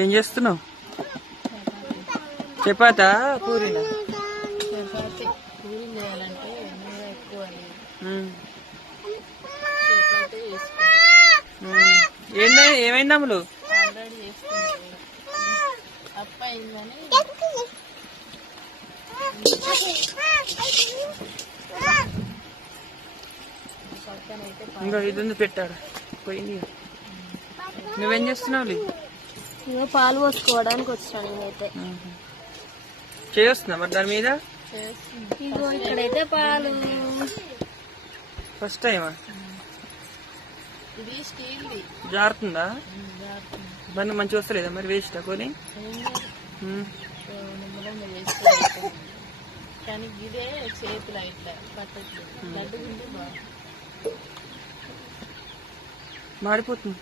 ఏం చేస్తున్నావు? చపాతా పూరీనా? చపాతి పూరి చేయాలంటే నూనె ఎక్కువ చపాతి ఏమైంది అమ్ములు? ఆల్రెడీ చేసుకున్నాను అప్ప అయిందని ఇంకా ఇది ఉంది పెట్టాడు పోయింది. నువ్వేం చేస్తున్నావు? ఇక పాలు పోసుకోవడానికి వచ్చాను నేనైతే. చేయొస్తున్నా మరి దాని మీద? ఇగో ఇక్కడైతే పాలు ఫస్ట్ టైమా? ఇది స్టీల్ది. జారుతుందా? బండి మంచిగా వస్తలేదా మరి? వేస్టా కొని? కానీ ఇదే చేతులు ఇట్లా పట్టట్లేదు. లడ్డు బాగా మాడిపోతుంది.